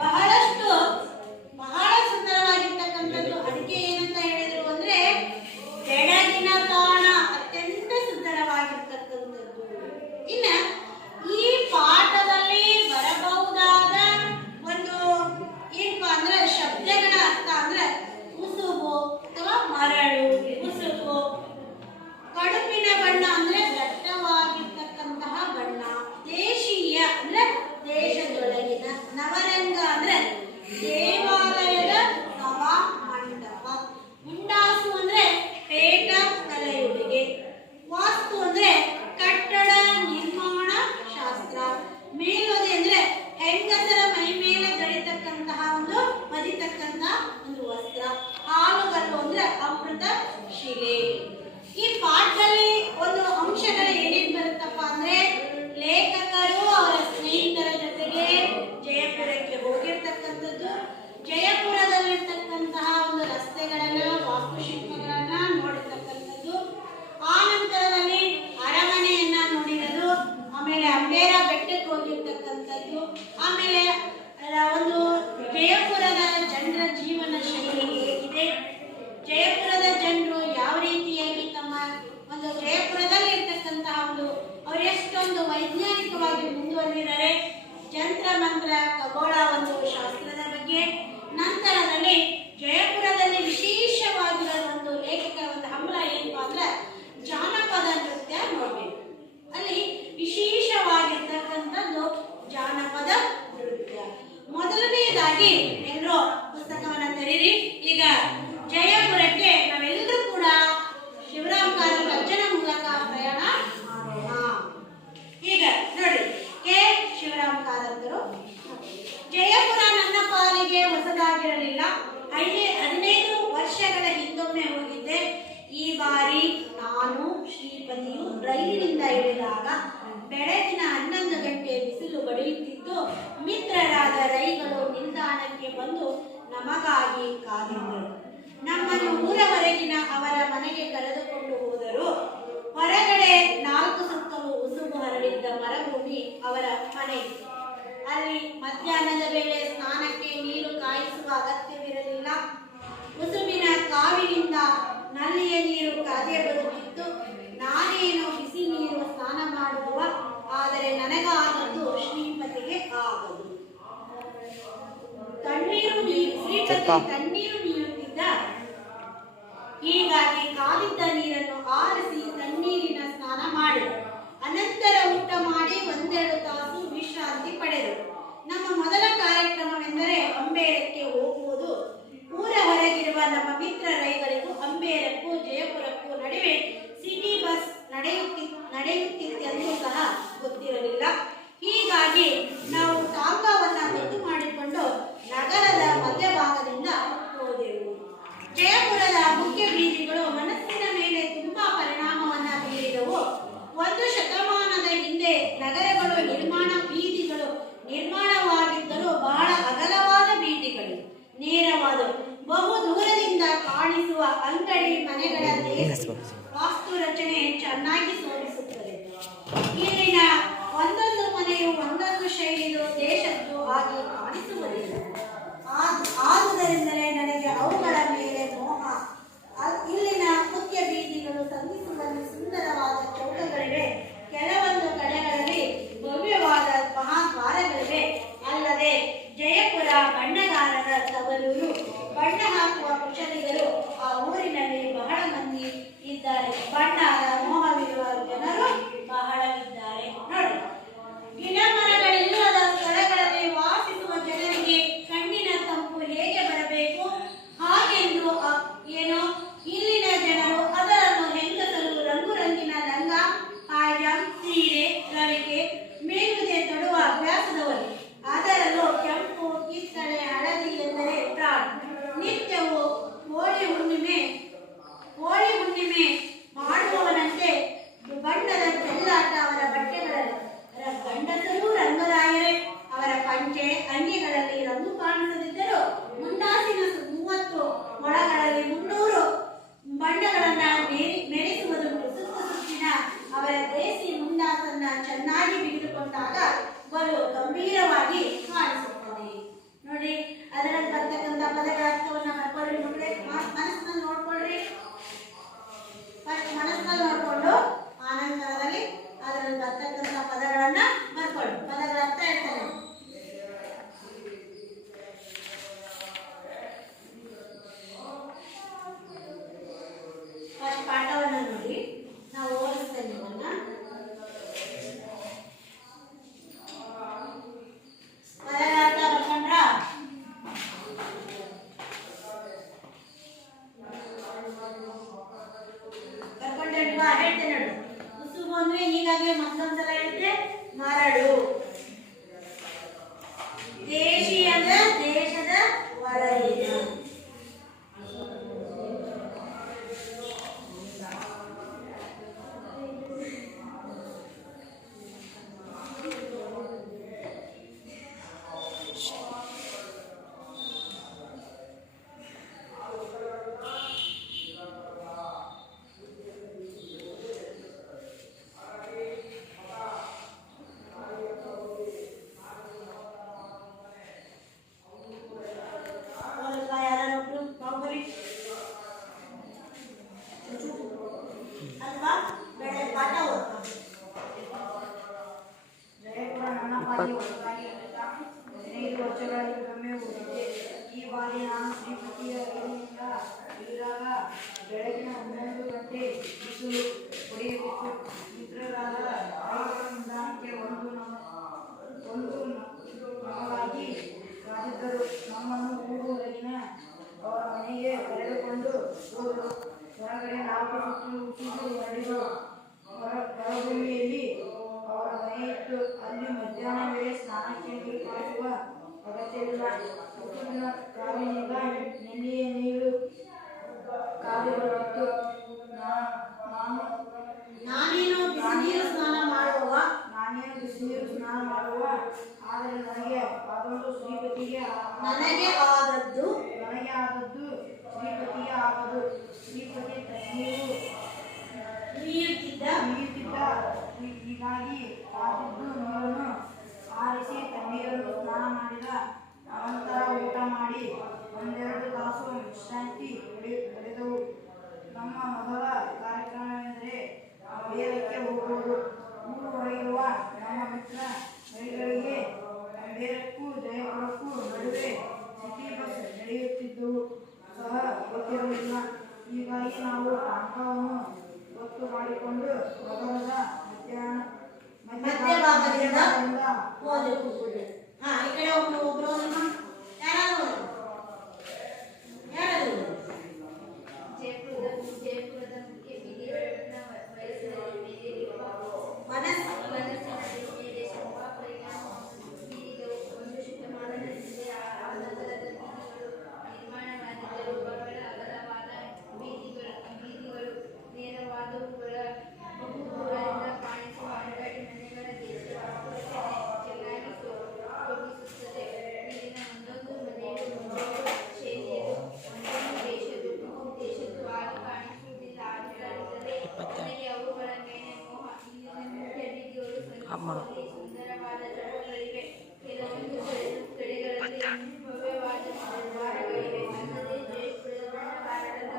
ಬಹಳ ಸುಂದರವಾಗಿರ್ತಕ್ಕಂಥದ್ದು. ಅದಕ್ಕೆ ಏನಂತ ಹೇಳಿದ್ರು ಅಂದ್ರೆ ಬೆಳಗಿನ ತಾಣ, ಅತ್ಯಂತ ಸುಂದರವಾಗಿರ್ತಕ್ಕಂಥದ್ದು. ಇನ್ನ ಈ ಪಾಠದಲ್ಲಿ ಬರಬಹುದಾದ ಒಂದು ಏನಪ್ಪಾ ಅಂದ್ರೆ ಶಬ್ದಗಳ ಅರ್ಥ ಅಂದ್ರೆ ಉಸುಬು ಅಥವಾ ಮರಳು, ಉಸುಬು. ಕಡುಪಿನ ಬಣ್ಣ ಅಂದ್ರೆ ದಟ್ಟವಾಗಿರ್ತಕ್ಕಂತಹ ಬಣ್ಣ. ದೇಶೀಯ ಅಂದ್ರೆ ದೇಶದೊಳಗಿನ. ನವರಂಗ ಅಂದ್ರೆ ದೇವಾಲಯದ ನವ ಮಂಟಪ. ಮುಂಡಾಸು ಅಂದ್ರೆ ಪೇಟ ಕಲೆಯುಡಿಗೆ. ವಾಸ್ತು ಅಂದ್ರೆ ಕಟ್ಟಡ ನಿರ್ಮಾಣ ಶಾಸ್ತ್ರ. ಮೇಲೊದೆ ಅಂದ್ರೆ ಹೆಂಗಸರ ಮೈ ಮೇಲೆ ಧರಿತಕ್ಕಂತಹ ಒಂದು ಮದಿತಕ್ಕಂತಹ ಒಂದು ವಸ್ತ್ರ. ಹಾಲುಗಲ್ಲು ಅಂದ್ರೆ ಅಮೃತ ಶಿಲೆ. ಈ ಪಾಠದಲ್ಲಿ ಒಂದು ಅಂಶಗಳು ಏನೇನು ಬರುತ್ತಪ್ಪ ಅಂದ್ರೆ ಲೇಖಕರು ಅವರ ಸ್ನೇಹಿತರ ಜೊತೆಗೆ ಜಯಪುರಕ್ಕೆ ಹೋಗಿರ್ತಕ್ಕಂಥದ್ದು, ಜಯಪುರದಲ್ಲಿರ್ತಕ್ಕಂತಹ ಒಂದು ರಸ್ತೆಗಳನ್ನ, ವಾಸ್ತುಶಿಲ್ಪಗಳನ್ನ ನೋಡಿರ್ತಕ್ಕಂಥದ್ದು, ಆ ನಂತರದಲ್ಲಿ ಅರಮನೆಯನ್ನ ನೋಡಿರೋದು, ಆಮೇಲೆ ಅಂಬೇರ ಬೆಟ್ಟಕ್ಕೆ ಹೋಗಿರ್ತಕ್ಕಂಥದ್ದು, ಆಮೇಲೆ ಒಂದು ಜಯಪುರದ ಜನರ ಜೀವನ ಶೈಲಿ ಹೇಗಿದೆ, ಜಯಪುರದ ಜನರು ಯಾವ ರೀತಿಯಾಗಿ ತಮ್ಮ ಒಂದು ಜಯಪುರದಲ್ಲಿ ಇರ್ತಕ್ಕಂತಹ ಒಂದು ಅವರು ಎಷ್ಟೊಂದು ವೈಜ್ಞಾನಿಕವಾಗಿ ಮುಂದುವರೆದಿದ್ದಾರೆ, ಯಂತ್ರ ಮಂತ್ರ ಖಗೋಳ ಒಂದು ಶಾಸ್ತ್ರದ ಬಗ್ಗೆ. ನಂತರದಲ್ಲಿ ಜಯಪುರದಲ್ಲಿ ವಿಶೇಷವಾಗಿರೋ ಒಂದು ಲೇಖಕರ ಒಂದು ಹಂಬಲ ಏನಪ್ಪಾ ಅಂದ್ರೆ ಜಾನಪದ ನೃತ್ಯ ನೋಡ್ಬೇಕು. ಅಲ್ಲಿ ವಿಶೇಷವಾಗಿರ್ತಕ್ಕಂಥದ್ದು ಜಾನಪದ ನೃತ್ಯ. ಮೊದಲನೆಯದಾಗಿ ಎಲ್ಲರೂ ಪುಸ್ತಕವನ್ನ ತೆರೀರಿ. ಈಗ ಜಯಪುರಕ್ಕೆ ನಾವೆಲ್ಲರೂ ಕೂಡ ಶಿವರಾಮ ಕಾರಂತರ ಅಜ್ಜನ ಮೂಲಕ ಪ್ರಯಾಣ ಮಾಡೋಣ. ಈಗ ನೋಡಿ, ಕೆ ಶಿವರಾಮ ಕಾರಂತರು. ಜಯಪುರ ನನ್ನ ಪಾಲಿಗೆ ಹೊಸದಾಗಿರಲಿಲ್ಲ. 15 ವರ್ಷಗಳ ಹಿಂದೊಮ್ಮೆ ಹೋಗಿದ್ದೆ. ಈ ಬಾರಿ ನಾನು ಶ್ರೀಪತಿಯು ರೈಲಿನಿಂದ ಇಳಿದಾಗ ಬೆಳಗಿನ 11 ಗಂಟೆ ಬಿಸಿಲು ಬಡಿಯುತ್ತಿದ್ದು ಮಿತ್ರರಾದ ರೈಗಳು ನಿಲ್ದಾಣಕ್ಕೆ ಬಂದು ನಮಗಾಗಿ ಕಾದಿದ್ದರು. ನಮ್ಮನ್ನು ಊರವರೆಗಿನ ಅವರ ಮನೆಗೆ ಕರೆದುಕೊಂಡು ಹೋದರು. ಹೊರಗಡೆ 4 ಸುತ್ತಲೂ ಉಸುಬು ಹರಡಿದ್ದ ಮರಭೂಮಿ ಅವರ ಮನೆ. ಅಲ್ಲಿ ಮಧ್ಯಾಹ್ನದ ವೇಳೆ ಸ್ನಾನಕ್ಕೆ ನೀರು ಕಾಯಿಸುವ ಅಗತ್ಯವಿರಲಿಲ್ಲ. ಉಸುಬಿನ ಕಾವಿನಿಂದ ನಲ್ಲಿಯ ನೀರು ಕಾದೆ ಬರುತ್ತಿತ್ತು. ನಾನೇನು ಬಿಸಿ ನೀರು ಸ್ನಾನ ಮಾಡುವ, ಆದರೆ ನನಗಾದದ್ದು ಶ್ರೀಪತಿಗೆ ಆಗದು. ಶ್ರೀಪತಿ ತಣ್ಣೀರು ಮೀಯುತ್ತಿದ್ದ. ಹೀಗಾಗಿ ಕಾದಿದ್ದ ನೀರನ್ನು ಆರಿಸಿ ತಣ್ಣೀರಿನ ಸ್ನಾನ ಮಾಡಿದ. ಅನಂತರ ಊಟ ಮಾಡಿ 1-2 ತಾಸು ವಿಶ್ರಾಂತಿ ಪಡೆದರು. ನಮ್ಮ ಮೊದಲ ಕಾರ್ಯಕ್ರಮವೆಂದರೆ ಅಂಬೇರಕ್ಕೆ ಹೋಗುವುದು. ಊರ ಹೊರಗಿರುವ ನಮ್ಮ ಮಿತ್ರ ರೈಗಳಿಗೂ ಅಂಬೇರಕ್ಕೂ ಜಯಪುರಕ್ಕೂ ನಡುವೆ ಸಿಟಿ ಬಸ್ ನಡೆಯುತ್ತಿತ್ತೆಂದು ಸಹ ಗೊತ್ತಿರಲಿಲ್ಲ. ಹೀಗಾಗಿ ನಾವು ಟಾಂಗಾವನ್ನ ಗೊತ್ತು ಮಾಡಿಕೊಂಡು ನಗರದ ಮಧ್ಯಭಾಗದಿಂದ ಹೋದೆವು. ಜಯಪುರದ ಮುಖ್ಯ ಬೀದಿಗಳು ಮನಸ್ಸಿನ ಮೇಲೆ ತುಂಬಾ ಪರಿಣಾಮವನ್ನ ಬೀರಿದವು. 1 ಶತಮಾನದ ಹಿಂದೆ ನಗರಗಳು ಬೀದಿಗಳು ನಿರ್ಮಾಣವಾಗಿದ್ದರೂ ಬಹಳ ಅಗಲವಾದ ಬೀದಿಗಳು, ನೇರವಾದವು. ಬಹು ದೂರದಿಂದ ಕಾಣಿಸುವ ಅಂಗಡಿ ಮನೆಗಳ ವಾಸ್ತು ರಚನೆ ಚೆನ್ನಾಗಿ ಸೋಲಿಸುತ್ತದೆ. ಇಲ್ಲಿನ ಒಂದೊಂದು ಮನೆಯು ಒಂದೊಂದು ಶೈಲಿಯು ದೇಶದ್ದು ಆಗಿ ಕಾಣಿಸುವುದಿಲ್ಲ. ಆದುದರಿಂದಲೇ ನನಗೆ ಅವುಗಳ ಮೇಲೆ ಮೋಹ. ಇಲ್ಲಿನ ಮುಖ್ಯ ಬೀದಿಗಳು ಸಂಧಿಸುವಲ್ಲಿ ಸುಂದರವಾದ ಚೌಕಗಳಿವೆ. ಕೆಲವೊಂದು ಕಡೆಗಳಲ್ಲಿ ಭವ್ಯವಾದ ಮಹಾದ್ವಾರಗಳಿವೆ. ಅಲ್ಲದೆ ಜಯಪುರ ಬಣ್ಣಗಾರರ ತವರೂರು. ಬಣ್ಣ ಹಾಕುವ ಕುಶಲಿಗರು ಆ ಊರಿನಲ್ಲಿ ಬಹಳ ಮಂದಿ ಇದ್ದಾರೆ. ಈಗಾಗಲೇ ಮತ್ತೊಂದ್ಸಲ ಹೇಳಿದ್ರೆ ಮರಳು. ದೇಶಿ ಅಂದ್ರೆ ದೇಶದ ಹೊರಗಿನ. ಈ ಬಾರಿ ನಾನು ಶ್ರೀಪತಿಯ ಅರಿವಿನಿಂದ ಇದ್ದಾಗ ಬೆಳಗಿನ 11 ಗಂಟೆ ಬಿಸಿಲು ಹೊಡೆಯುತ್ತಿತ್ತು. ಮಿತ್ರರಾದ ರೈತರ ನಿಲ್ದಾಣಕ್ಕೆ ಒಂದು ನಮಗಾಗಿ ಕಾದಿದ್ದರು. ನಮ್ಮನ್ನು ಊರೊಳಗಿನ ಅವರ ಮನೆಗೆ ಕರೆದುಕೊಂಡು ಹೋದರು. ಹೊರಗಡೆ 4 ಸುತ್ತು ಉಸಿರು ಹೊಡೆದು ಹೊರಭೂಮಿಯಲ್ಲಿ ಅವರ ಮನೆಯಿತ್ತು. ಅಲ್ಲಿ ಮಧ್ಯಾಹ್ನ ವೇಳೆ ಸ್ನಾನಕ್ಕೆ ನೀರು ಕಾಯುವ ಅಗತ್ಯವಿಲ್ಲ. ಉಸುಬಿನ ಕಾವಿನಿಂದ ನೆಲ್ಲಿಯ ನೀರು ಕಾದುಬರುತ್ತಿತ್ತು. ನಾನೇನು ಬಿಸಿನೀರು ಸ್ನಾನ ಮಾಡುವ ಆದರೆ ನನಗೆ ಆದದ್ದು ಶ್ರೀಪತಿಗೆ ಆದದ್ದು ಶ್ರೀಪತಿಗೆ ಆಗದು. ಶ್ರೀಪತಿ ನೀಯುತ್ತಿದ್ದ. ಹೀಗಾಗಿ ಕಾದಿದ್ದು ನೀರನ್ನು ಆರಿಸಿ ತಣ್ಣೀರನ್ನು ಸ್ನಾನ ಮಾಡಿದ. ಅನಂತರ ಊಟ ಮಾಡಿ 1-2 ತಾಸು ವಿಶ್ರಾಂತಿ ಪಡೆದೆವು. ನಮ್ಮ ಮೊದಲ ಕಾರ್ಯಕ್ರಮವೆಂದರೆ ಬೇರಕ್ಕೆ ಹೋಗುವುದು. ಊರು ಹೊರಗಿರುವ ನಮ್ಮ ಮಿತ್ರ ಮರಿಗಳಿಗೆ ಬೇರಕ್ಕೂ ಜಯಪುರಕ್ಕೂ ನಡುವೆ ಸಿಟಿ ಬಸ್ ನಡೆಯುತ್ತಿದ್ದವು ಸಹ ಗೊತ್ತಿರಲಿಲ್ಲ. ಹೀಗಾಗಿ ನಾವು ಟಾಂಕಾವನ್ನು ಗೊತ್ತು ಮಾಡಿಕೊಂಡು ನಗರದ ಮಧ್ಯಭಾಗದಿಂದ ಹೋದೆವು. ಈ ಕಡೆ ಒಬ್ರು ಜಯಪುರದ ಮುಖ್ಯ ಬೀದಿಗಳನ್ನ ವಯಸ್ಸಿನಲ್ಲಿ ಮೇಲಿರುವ ಮೇಲೆ ಶೋಭಾ ಪರಿಣಾಮ ಬೀರಿದವು. 1 ಶತಮಾನದ ಹಿಂದೆ ಆ ನಗರದ ಬೀದಿಗಳು ನಿರ್ಮಾಣವಾಗಿದ್ದರು. ಬಹಳ ಅಗಲವಾದ ಬೀದಿಗಳು, ನೇರವಾದವುಗಳ ಬಹು ದೂರದಿಂದ ಕಾಣಿಸುವ ಅಂಗಡಿ ಮನೆಗಳ ದೇಶ ವಾಸ್ತುಶಿಲ್ಪಕ್ಕೆ ಚೆನ್ನಾಗಿ ಶೋಭಿಸುತ್ತದೆ. ಇಲ್ಲಿನ ಒಂದೊಂದು ಮನೆಯು ಒಂದೊಂದು ಶೈಲಿಯದು, ಒಂದೊಂದು ದೇಶದ್ದು ಆಗಿ ಕಾಣಿಸುವುದಿಲ್ಲ. ಆಗಿರಲಿಲ್ಲದೆ ನನಗೆ ಅವುಗಳ ಮೇಲೆ ಮೋಹ. ಇಲ್ಲಿನ ಮುಖ್ಯ ಬೀದಿಗಳು ಸಂಗೀತದಲ್ಲಿ ಸುಂದರವಾದ ಚೌಕಗಳಿವೆ. ಕೆಲವೊಂದು ಕಡೆಗಳಲ್ಲಿ ಭವ್ಯವಾದ ದ್ವಾರಗಳಿವೆ. ಅಲ್ಲದೆ ಜಯಪುರದ ಬಣ್ಣಗಾರರ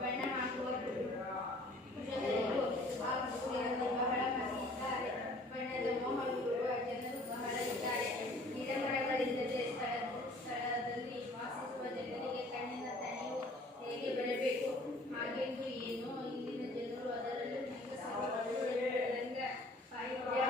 ಬಣ್ಣ ಹಾಕುವ ಕುಶಲರು ಆ ಬಸ್ಸುಗಳಲ್ಲಿ ಬಹಳ ಮಂದಿ ಇದ್ದಾರೆ. ಬಣ್ಣದ ಮೋಹವಿರುವ ಜನರು ಬಹಳ ಇದ್ದಾರೆ. ಗಿಡಮರಗಳಿಲ್ಲದೆ ಸ್ಥಳದಲ್ಲಿ ವಾಸಿಸುವ ಜನರಿಗೆ ಕಣ್ಣಿನ ತಣಿವು ಹೇಗೆ ಬರಬೇಕು? ಹಾಗೆಂದು ಏನೋ ಇಲ್ಲಿನ ಜನರು, ಅದರಲ್ಲೂ ಹೆಂಗಸರು ರಂಗ ಸಾಹಿತ್ಯ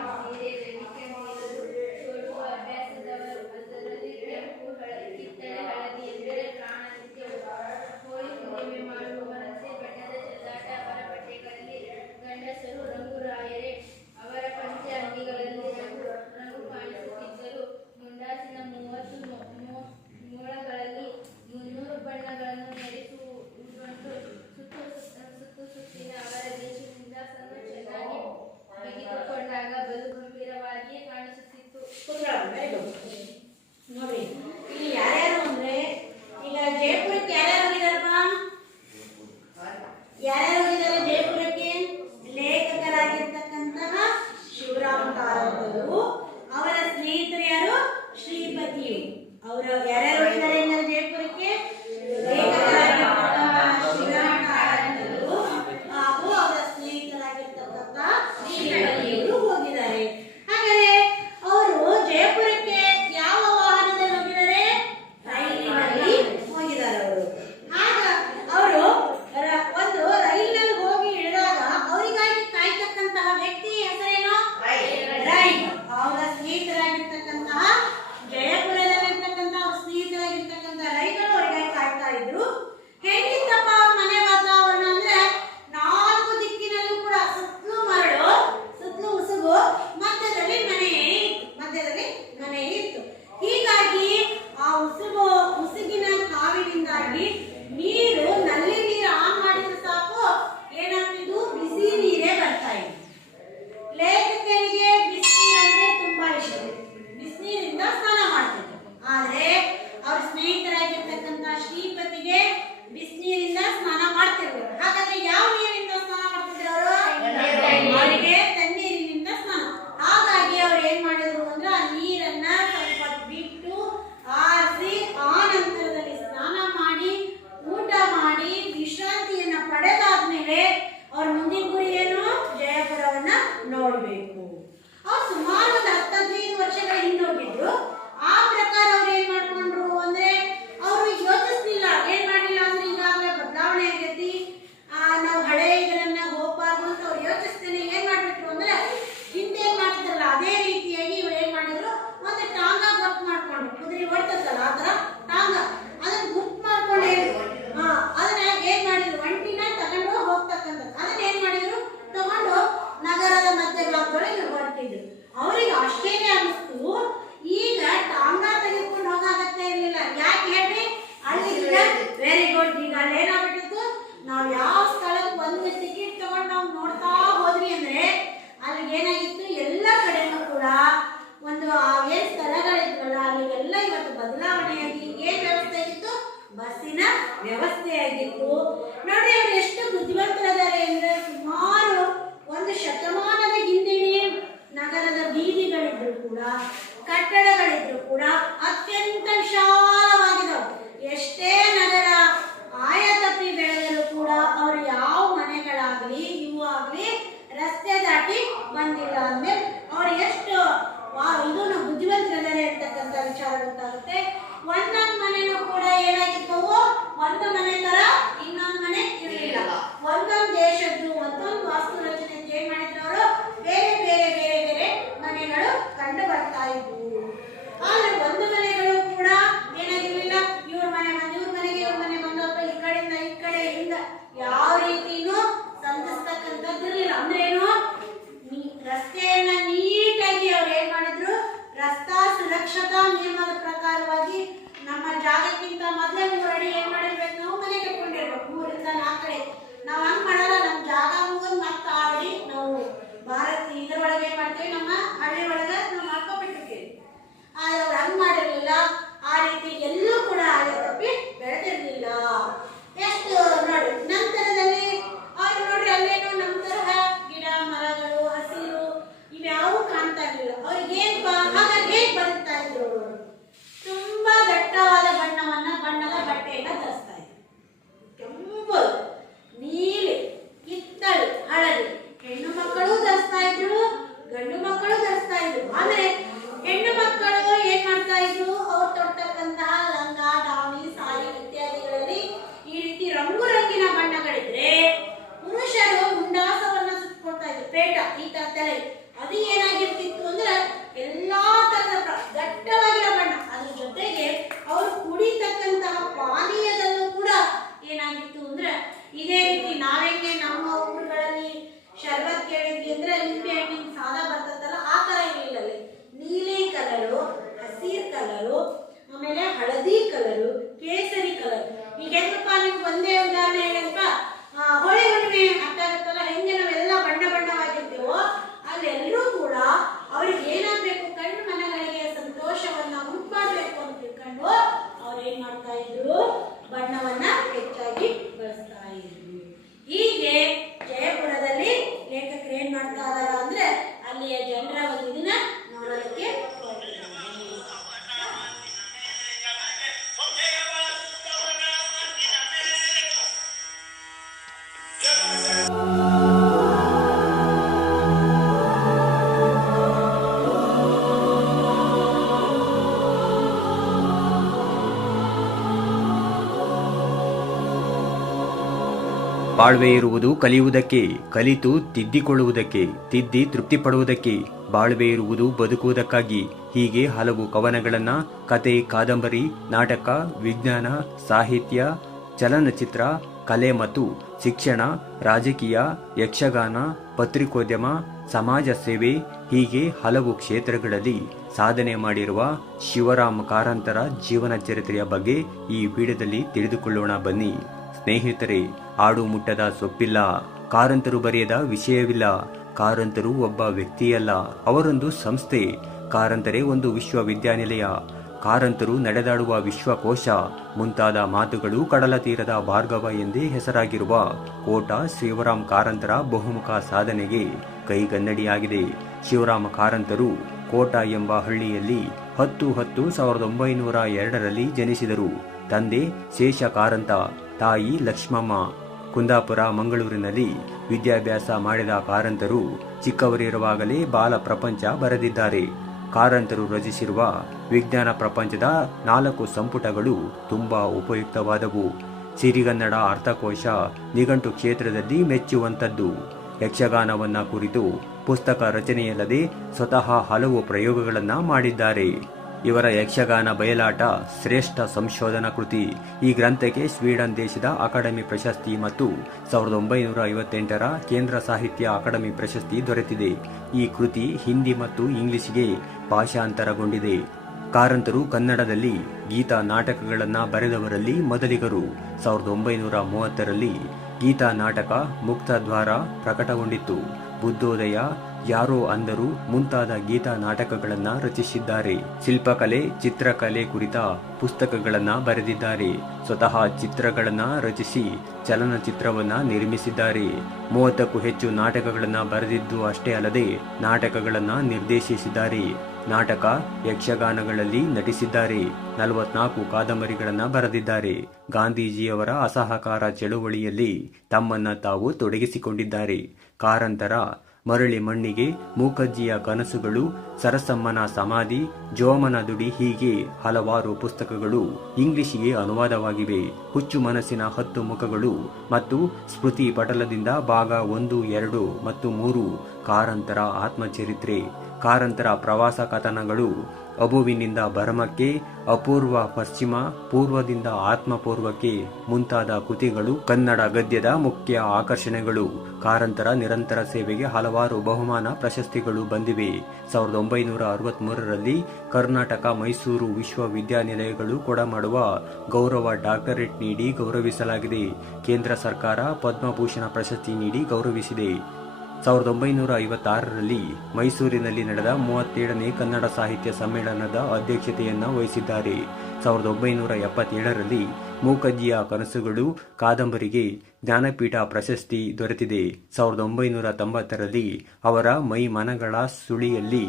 ನಾವು ಯಾವ ಸ್ಥಳಕ್ಕೆ ಒಂದು ಟಿಕೆಟ್ ತಗೊಂಡು ನಾವು ನೋಡ್ತಾ ಹೋದ್ವಿ ಅಂದ್ರೆ ಅಲ್ಲಿ ಏನಾಗಿತ್ತು, ಎಲ್ಲ ಕಡೆನೂ ಕೂಡ ಒಂದು ಏನ್ ಸ್ಥಳಗಳಿದ್ವಲ್ಲ ಅಲ್ಲಿಗೆಲ್ಲ ಇವತ್ತು ಬದಲಾವಣೆಯಾಗಿ ಏನ್ ವ್ಯವಸ್ಥೆ ಆಗಿತ್ತು, ಬಸ್ಸಿನ ವ್ಯವಸ್ಥೆ ಆಗಿತ್ತು. ನೋಡಿ ಅವ್ರು ಎಷ್ಟು ಬುದ್ಧಿವಂತರಿದ್ದಾರೆ ಅಂದ್ರೆ ಸುಮಾರು ಒಂದು ಶತಮಾನದ ಹಿಂದೆಯೇ ನಗರದ ಬೀದಿಗಳಿದ್ರು ಕೂಡ, ಕಟ್ಟಡಗಳಿದ್ರು ಕೂಡ ಅತ್ಯಂತ ವಿಶಾಲವಾಗಿದ್ದವು. ಎಷ್ಟೇ ನಗರ ಆಯತಪ್ಪಿ ಬೆಳೆದರೂ ಕೂಡ ಅವರು ಯಾವ ಮನೆಗಳಾಗ್ಲಿ ಇವು ಆಗ್ಲಿ ರಸ್ತೆ ದಾಟಿ ಬಂದಿಲ್ಲ ಅಂದ್ರೆ ಅವ್ರು ಎಷ್ಟು ಇದು ಬುದ್ಧಿವಂತರಿದ್ದಾರೆ ಅಂತಕ್ಕಂಥ ವಿಚಾರ ಗೊತ್ತಾಗುತ್ತೆ. ಒಂದೊಂದು ಮನೆನೂ ಕೂಡ ಏನಾಗಿದ್ದವು, ಒಂದು ಮನೆ ತರ ಇನ್ನೊಂದು ಮನೆ ಇರಲಿಲ್ಲ. ಒಂದೊಂದು ದೇಶದ್ದು ಒಂದೊಂದು ವಾಸ್ತು ರಚನೆ ಏನ್ ಮಾಡಿದ್ರು ಅವರು, ಬೇರೆ ಬೇರೆ ಬೇರೆ ಬೇರೆ ಮನೆಗಳು ಕಂಡು ಬರ್ತಾ ಇದ್ವು. ಆದ್ರೆ ಒಂದು ಮನೆಗಳು ಕೂಡ ಏನಾಗಿರ್ಲಿಲ್ಲ, ಇವ್ರ ಮನೆ ಬಂದು ಇವ್ರ ಮನೆಗೆ ಇವ್ರ ಮನೆ ಬಂದು ಅಥವಾ ಈ ಕಡೆಯಿಂದ ಈ ಕಡೆಯಿಂದ ಯಾವ ರೀತಿನೂ ಸಂಧಿಸ್ತಕ್ಕಂಥದ್ದಿರ್ಲಿಲ್ಲ. ಅಂದ್ರೆ ಏನು, ರಸ್ತೆಯನ್ನ ನೀಟಾಗಿ ಅವ್ರು ಏನ್ ಮಾಡಿದ್ರು, ರಸ್ತಾ ಸುರಕ್ಷತಾ ನಿಯಮದ ಪ್ರಕಾರವಾಗಿ ನಮ್ಮ ಜಾಗಕ್ಕಿಂತ ಮೊದಲೇ 3 ಅಡಿ ಏನ್ ಮಾಡಿರ್ಬೇಕು, ನಾವು ಮನೆ ಕಟ್ಕೊಂಡಿರ್ಬೇಕು. 3 ಇಂದ 4 ಅಡಿ. ನಾವು ಹಂಗ್ ಮಾಡಲ್ಲ, ನಮ್ಮ ಜಾಗ ಮುಗಿದ್ ಮತ್ತೆ 6 ಅಡಿ ನಾವು ಭಾರತ ಇದರೊಳಗೆ ಏನ್ ಮಾಡ್ತೀವಿ, ನಮ್ಮ ಹಳ್ಳಿ ಒಳಗೆ ನಾವು ಮಾಡ್ಕೊಬಿಟ್ಟಿರ್ತೀವಿ. ಆದ್ರೆ ಅವ್ರು ಹಂಗ್ ಮಾಡಿರ್ಲಿಲ್ಲ. ಆ ರೀತಿ ಎಲ್ಲೂ ಕೂಡ ತಪ್ಪಿ ಬೆಳೆದಿರ್ಲಿಲ್ಲ. ಎಷ್ಟು ನೋಡಿ, ನಂತರದಲ್ಲಿ ಅವ್ರು ನೋಡ್ರಿ ಅಲ್ಲೇನೋ ನಮ್ಮ ತರಹ ಗಿಡ ಮರಗಳು ಹಸಿರು ಇವ್ಯಾವು ಕಾಣ್ತಾ ಇರ್ಲಿಲ್ಲ. ಅವ್ರಿಗೆ ಹಾಗಾಗಿ ಹೇಗ್ ಬದುಕ್ತಾ ಇದ್ರು, ತುಂಬಾ ದಟ್ಟವಾದ ಬಣ್ಣದ ಬಟ್ಟೆಯನ್ನ ಧರಿಸ್ತಾ ಇದ್ರು. ಕೆಂಪು, ನೀಲಿ, ಕಿತ್ತಳೆ, ಹಳದಿ ಹೆಣ್ಣು ಮಕ್ಕಳು ಧರಿಸ್ತಾ ಇದ್ರು, ಗಂಡು ಮಕ್ಕಳು ಧರಿಸ್ತಾ ಇದ್ರು. ಆದ್ರೆ ಹೆಣ್ಣು ಮಕ್ಕಳು ಏನ್ ಮಾಡ್ತಾ ಇದ್ರು, ಅವ್ರು ತೊಟ್ಟಕ್ಕಂತಹ ಲಂಗ, ದಾವಣಿ, ಸಾರಿ ಇತ್ಯಾದಿಗಳಲ್ಲಿ ಈ ರೀತಿ ರಂಗು ರಂಗಿನ ಬಣ್ಣಗಳಿದ್ರೆ, ಪುರುಷರು ಮುಂಡಾಸವನ್ನ ಸುತ್ತಕೊಳ್ತಾ ಇದ್ರು, ಪೇಟ ಈ ತರ ತಲೆ. ಅದು ಏನಾಗಿರ್ತಿತ್ತು ಅಂದ್ರೆ ಎಲ್ಲಾ ತರದ ದಟ್ಟವಾಗಿರೋ ಬಣ್ಣ. ಅದ್ರ ಜೊತೆಗೆ ಅವ್ರು ಕುಡಿತಕ್ಕಂತಹ ಪಾನೀಯದಲ್ಲೂ ಕೂಡ ಏನಾಗಿತ್ತು ಅಂದ್ರೆ ಇದೇ ರೀತಿ ನಾವೆಂಗೆ ನಮ್ಮ ಊರುಗಳಲ್ಲಿ ಶರ್ಬತ್ ಕೇಳಿದ್ವಿ ಅಂದ್ರೆ ನಿಂಬೆ ಹಣ್ಣಿನ ಸಾದ ಬರ್ತದಲ್ಲ, ಆ ತರ ಇರಲಿಲ್ಲ. ಅಲ್ಲಿ ನೀಲಿ ಕಲರು, ಹಸಿರು ಕಲರು, ಆಮೇಲೆ ಹಳದಿ ಕಲರು, ಕೇಸರಿ ಕಲರ್. ಈಗ ಹೆಂಗಪ್ಪ ನಿಮ್ಗೆ ಒಂದೇ ಉದಾಹರಣೆ ಹೇಳಪ್ಪ, ಹೋಳಿ ಹುಣ್ಣಿಮೆ ಆಗ್ತಾಗತ್ತಲ್ಲ, ಹೆಂಗೆ ನಾವೆಲ್ಲ ಬಣ್ಣ ಬಣ್ಣವಾಗಿರ್ತೇವೋ ಅಲ್ಲೆಲ್ಲರೂ ಕೂಡ ಅವ್ರಿಗೆ ಏನಾಗಬೇಕು, ಕಣ್ಣು ಮನಗಳಿಗೆ ಸಂತೋಷವನ್ನ ಉಂಟುಮಾಡಬೇಕು ಅಂತ ತಿಳ್ಕೊಂಡು ಅವ್ರು ಏನ್ ಮಾಡ್ತಾ ಇದ್ರು, ಬಣ್ಣವನ್ನ ಹೆಚ್ಚಾಗಿ ಬಳಸ್ತಾ ಇದ್ರು. ಹೀಗೆ ಜಯಪುರದಲ್ಲಿ ಲೇಖಕರು ಏನ್ ಮಾಡ್ತಾ ಇದಾರ ಅಂದ್ರೆ ಅಲ್ಲಿಯ ಜನರ ಒಂದು ಇದನ್ನ ನೋಡೋದಕ್ಕೆ ಬಾಳ್ವೆ ಇರುವುದು ಕಲಿಯುವುದಕ್ಕೆ, ಕಲಿತು ತಿದ್ದಿಕೊಳ್ಳುವುದಕ್ಕೆ, ತಿದ್ದಿ ತೃಪ್ತಿ ಪಡುವುದಕ್ಕೆ. ಬಾಳ್ವೆ ಇರುವುದು ಬದುಕುವುದಕ್ಕಾಗಿ. ಹೀಗೆ ಹಲವು ಕವನಗಳನ್ನ, ಕತೆ, ಕಾದಂಬರಿ, ನಾಟಕ, ವಿಜ್ಞಾನ, ಸಾಹಿತ್ಯ, ಚಲನಚಿತ್ರ, ಕಲೆ ಮತ್ತು ಶಿಕ್ಷಣ, ರಾಜಕೀಯ, ಯಕ್ಷಗಾನ, ಪತ್ರಿಕೋದ್ಯಮ, ಸಮಾಜ ಸೇವೆ ಹೀಗೆ ಹಲವು ಕ್ಷೇತ್ರಗಳಲ್ಲಿ ಸಾಧನೆ ಮಾಡಿರುವ ಶಿವರಾಮ ಕಾರಂತರ ಜೀವನ ಚರಿತ್ರೆಯ ಬಗ್ಗೆ ಈ ವಿಡಿಯೋದಲ್ಲಿ ತಿಳಿದುಕೊಳ್ಳೋಣ ಬನ್ನಿ. ಸ್ನೇಹಿತರೆ, ಆಡು ಮುಟ್ಟದ ಸೊಪ್ಪಿಲ್ಲ, ಕಾರಂತರು ಬರೆಯದ ವಿಷಯವಿಲ್ಲ. ಕಾರಂತರು ಒಬ್ಬ ವ್ಯಕ್ತಿಯಲ್ಲ, ಅವರೊಂದು ಸಂಸ್ಥೆ. ಕಾರಂತರೇ ಒಂದು ವಿಶ್ವವಿದ್ಯಾನಿಲಯ. ಕಾರಂತರು ನಡೆದಾಡುವ ವಿಶ್ವಕೋಶ ಮುಂತಾದ ಮಾತುಗಳು ಕಡಲ ತೀರದ ಭಾರ್ಗವ ಎಂದೇ ಹೆಸರಾಗಿರುವ ಕೋಟ ಶಿವರಾಮ ಕಾರಂತರ ಬಹುಮುಖ ಸಾಧನೆಗೆ ಕೈಗನ್ನಡಿಯಾಗಿದೆ. ಶಿವರಾಮ ಕಾರಂತರು ಕೋಟ ಎಂಬ ಹಳ್ಳಿಯಲ್ಲಿ 10/10/1902 ಜನಿಸಿದರು. ತಂದೆ ಶೇಷ ಕಾರಂತ, ತಾಯಿ ಲಕ್ಷ್ಮಮ್ಮ. ಕುಂದಾಪುರ, ಮಂಗಳೂರಿನಲ್ಲಿ ವಿದ್ಯಾಭ್ಯಾಸ ಮಾಡಿದ ಕಾರಂತರು ಚಿಕ್ಕವರಿರುವಾಗಲೇ ಬಾಲ ಪ್ರಪಂಚ ಬರೆದಿದ್ದಾರೆ. ಕಾರಂತರು ರಚಿಸಿರುವ ವಿಜ್ಞಾನ ಪ್ರಪಂಚದ 4 ಸಂಪುಟಗಳು ತುಂಬಾ ಉಪಯುಕ್ತವಾದವು. ಸಿರಿಗನ್ನಡ ಅರ್ಥಕೋಶ ನಿಘಂಟು ಕ್ಷೇತ್ರದಲ್ಲಿ ಮೆಚ್ಚುವಂತದ್ದು. ಯಕ್ಷಗಾನವನ್ನ ಕುರಿತು ಪುಸ್ತಕ ರಚನೆಯಲ್ಲದೆ ಸ್ವತಃ ಹಲವು ಪ್ರಯೋಗಗಳನ್ನ ಮಾಡಿದ್ದಾರೆ. ಇವರ ಯಕ್ಷಗಾನ ಬಯಲಾಟ ಶ್ರೇಷ್ಠ ಸಂಶೋಧನಾ ಕೃತಿ. ಈ ಗ್ರಂಥಕ್ಕೆ ಸ್ವೀಡನ್ ದೇಶದ ಅಕಾಡೆಮಿ ಪ್ರಶಸ್ತಿ ಮತ್ತು 1958ರ ಕೇಂದ್ರ ಸಾಹಿತ್ಯ ಅಕಾಡೆಮಿ ಪ್ರಶಸ್ತಿ ದೊರೆತಿದೆ. ಈ ಕೃತಿ ಹಿಂದಿ ಮತ್ತು ಇಂಗ್ಲಿಷ್ಗೆ ಭಾಷಾಂತರಗೊಂಡಿದೆ. ಕಾರಂತರು ಕನ್ನಡದಲ್ಲಿ ಗೀತ ನಾಟಕಗಳನ್ನ ಬರೆದವರಲ್ಲಿ ಮೊದಲಿಗರು. 1930ರಲ್ಲಿ ಗೀತಾ ನಾಟಕ ಮುಕ್ತದ್ವಾರ ಪ್ರಕಟಗೊಂಡಿತ್ತು. ಬುದ್ಧೋದಯ, ಯಾರೋ ಅಂದರು ಮುಂತಾದ ಗೀತಾ ನಾಟಕಗಳನ್ನ ರಚಿಸಿದ್ದಾರೆ. ಶಿಲ್ಪಕಲೆ, ಚಿತ್ರಕಲೆ ಕುರಿತ ಪುಸ್ತಕಗಳನ್ನ ಬರೆದಿದ್ದಾರೆ. ಸ್ವತಃ ಚಿತ್ರಗಳನ್ನ ರಚಿಸಿ ಚಲನಚಿತ್ರವನ್ನ ನಿರ್ಮಿಸಿದ್ದಾರೆ. 30ಕ್ಕೂ ಹೆಚ್ಚು ನಾಟಕಗಳನ್ನ ಬರೆದಿದ್ದು ಅಷ್ಟೇ ಅಲ್ಲದೆ ನಾಟಕಗಳನ್ನ ನಿರ್ದೇಶಿಸಿದ್ದಾರೆ. ನಾಟಕ, ಯಕ್ಷಗಾನಗಳಲ್ಲಿ ನಟಿಸಿದ್ದಾರೆ. 44 ಕಾದಂಬರಿಗಳನ್ನ ಬರೆದಿದ್ದಾರೆ. ಗಾಂಧೀಜಿಯವರ ಅಸಹಕಾರ ಚಳುವಳಿಯಲ್ಲಿ ತಮ್ಮನ್ನ ತಾವು ತೊಡಗಿಸಿಕೊಂಡಿದ್ದಾರೆ. ಕಾರಂತರ ಮರಳಿ ಮಣ್ಣಿಗೆ, ಮೂಕಜ್ಜಿಯ ಕನಸುಗಳು, ಸರಸಮ್ಮನ ಸಮಾಧಿ, ಜೋಮನ ದುಡಿ ಹೀಗೆ ಹಲವಾರು ಪುಸ್ತಕಗಳು ಇಂಗ್ಲಿಷಿಗೆ ಅನುವಾದವಾಗಿವೆ. ಹುಚ್ಚು ಮನಸ್ಸಿನ 10 ಮುಖಗಳು ಮತ್ತು ಸ್ಮೃತಿ ಪಟಲದಿಂದ ಭಾಗ 1, 2 ಮತ್ತು 3, ಕಾರಂತರ ಆತ್ಮಚರಿತ್ರೆ, ಕಾರಂತರ ಪ್ರವಾಸ ಕಥನಗಳು, ಅಬುವಿನಿಂದ ಬರ್ಮಕ್ಕೆ, ಅಪೂರ್ವ ಪಶ್ಚಿಮ, ಪೂರ್ವದಿಂದ ಆತ್ಮಪೂರ್ವಕ್ಕೆ ಮುಂತಾದ ಕೃತಿಗಳು ಕನ್ನಡ ಗದ್ಯದ ಮುಖ್ಯ ಆಕರ್ಷಣೆಗಳು. ಕಾರಂತರ ನಿರಂತರ ಸೇವೆಗೆ ಹಲವಾರು ಬಹುಮಾನ ಪ್ರಶಸ್ತಿಗಳು ಬಂದಿವೆ. 1963ರಲ್ಲಿ ಕರ್ನಾಟಕ ಮೈಸೂರು ವಿಶ್ವವಿದ್ಯಾನಿಲಯಗಳು ಕೊಡಮಾಡುವ ಗೌರವ ಡಾಕ್ಟರೇಟ್ ನೀಡಿ ಗೌರವಿಸಲಾಗಿದೆ. ಕೇಂದ್ರ ಸರ್ಕಾರ ಪದ್ಮಭೂಷಣ ಪ್ರಶಸ್ತಿ ನೀಡಿ ಗೌರವಿಸಿದೆ. 1956ರಲ್ಲಿ ಮೈಸೂರಿನಲ್ಲಿ ನಡೆದ 37ನೇ ಕನ್ನಡ ಸಾಹಿತ್ಯ ಸಮ್ಮೇಳನದ ಅಧ್ಯಕ್ಷತೆಯನ್ನು ವಹಿಸಿದ್ದಾರೆ. 1977ರಲ್ಲಿ ಮೂಕಜ್ಜಿಯ ಕನಸುಗಳು ಕಾದಂಬರಿಗೆ ಜ್ಞಾನಪೀಠ ಪ್ರಶಸ್ತಿ ದೊರೆತಿದೆ. 1990ರಲ್ಲಿ ಅವರ ಮೈ ಮನಗಳ ಸುಳಿಯಲ್ಲಿ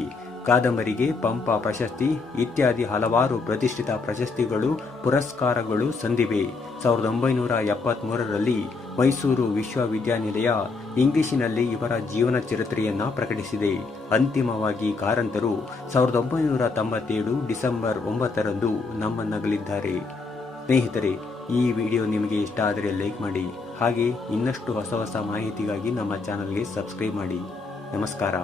ಕಾದಂಬರಿಗೆ ಪಂಪ ಪ್ರಶಸ್ತಿ ಇತ್ಯಾದಿ ಹಲವಾರು ಪ್ರತಿಷ್ಠಿತ ಪ್ರಶಸ್ತಿಗಳು, ಪುರಸ್ಕಾರಗಳು ಸಂದಿವೆ. 1973ರಲ್ಲಿ ಮೈಸೂರು ವಿಶ್ವವಿದ್ಯಾನಿಲಯ ಇಂಗ್ಲಿಷಿನಲ್ಲಿ ಇವರ ಜೀವನ ಚರಿತ್ರೆಯನ್ನ ಪ್ರಕಟಿಸಿದೆ. ಅಂತಿಮವಾಗಿ ಕಾರಂತರು 1997 ಡಿಸೆಂಬರ್ 9ರಂದು ನಮ್ಮನ್ನಗಲಿದ್ದಾರೆ. ಸ್ನೇಹಿತರೆ, ಈ ವಿಡಿಯೋ ನಿಮಗೆ ಇಷ್ಟ ಆದರೆ ಲೈಕ್ ಮಾಡಿ. ಹಾಗೆ ಇನ್ನಷ್ಟು ಹೊಸ ಮಾಹಿತಿಗಾಗಿ ನಮ್ಮ ಚಾನಲ್ಗೆ ಸಬ್ಸ್ಕ್ರೈಬ್ ಮಾಡಿ. ನಮಸ್ಕಾರ.